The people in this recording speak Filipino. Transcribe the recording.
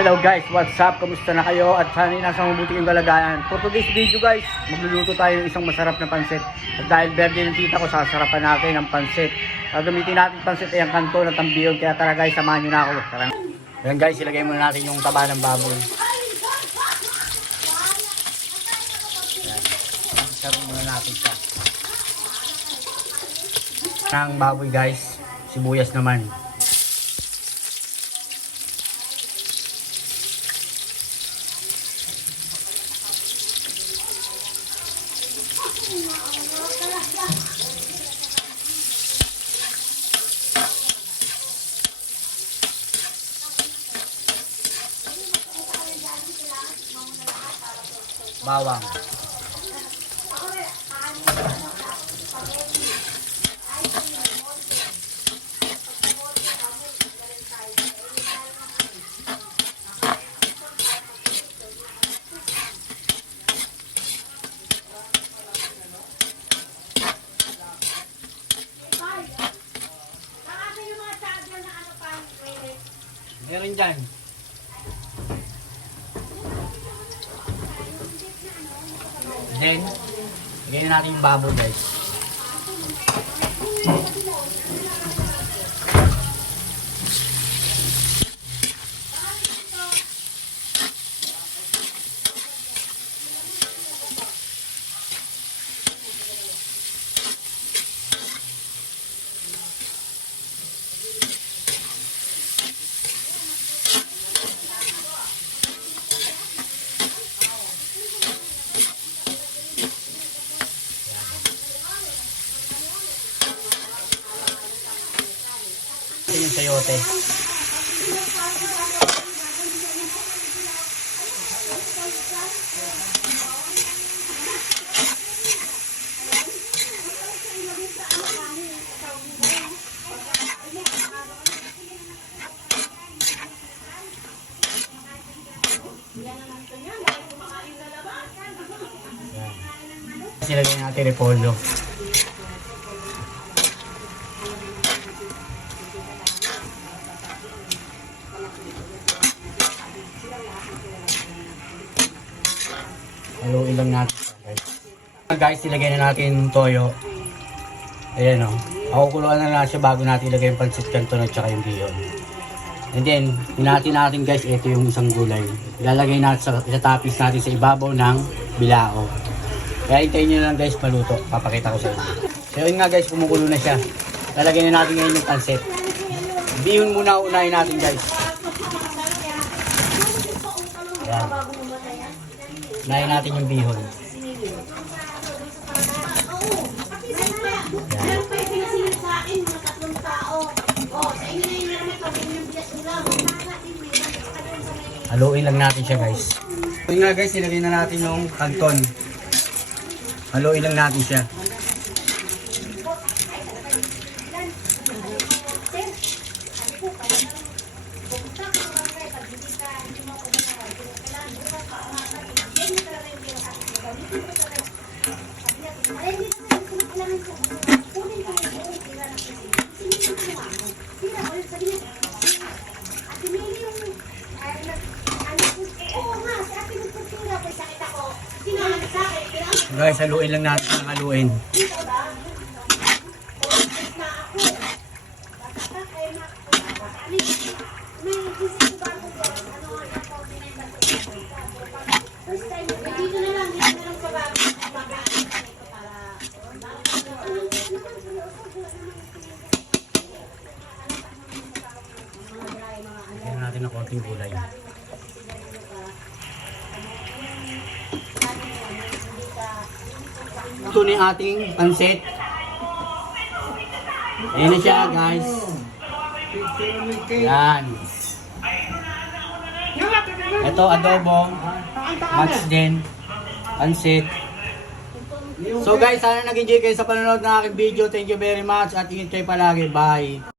Hello guys, what's up? Kamusta na kayo? At sana nasa mabuti yung kalagayan. For today's video guys, magluluto tayo ng isang masarap na pansit. At dahil birthday ng tita ko, sasarapan natin ng pansit. Gagamitin natin pansit ay ang kanto ng tambiyon. Kaya tara guys, samahan nyo na ako. Tara. Ayan guys, ilagay muna natin yung taba ng baboy. Ayan. Sarap muna natin siya. Ng baboy guys, sibuyas naman. Bawang. Meron dyan. Then, lagyan na natin yung baboy guys. Yung sayote. Silagay natin repolyo. Haluin lang natin guys, ilagay na natin yung toyo. Ayan o, pakukuluan na lang siya bago natin ilagay yung pancit canton at saka yung bihon. And then, hinatin natin guys, ito yung isang gulay. Ilalagay natin itatapis natin sa ibabaw ng bilao. Kaya hintayin nyo lang guys maluto, papakita ko sa inyo. So yun nga guys, kumukulo na siya. Lalagay na natin ngayon yung pancit. Bihon muna unahin natin guys. Ayan. Unahin natin yung bihon. Haluin lang natin siya guys. Yun nga guys, ilagay na natin yung kanton. Haluin lang natin siya. Guys, haluin lang natin ang haluin. Lagyan natin ng konting gulay. Ito na yung ating pansit. Ayan na siya guys. Yan. Ito adobo. Match din. Pansit. So guys, sana nag-enjoy kayo sa panonood ng aking video. Thank you very much at ingat kayo palagi. Bye.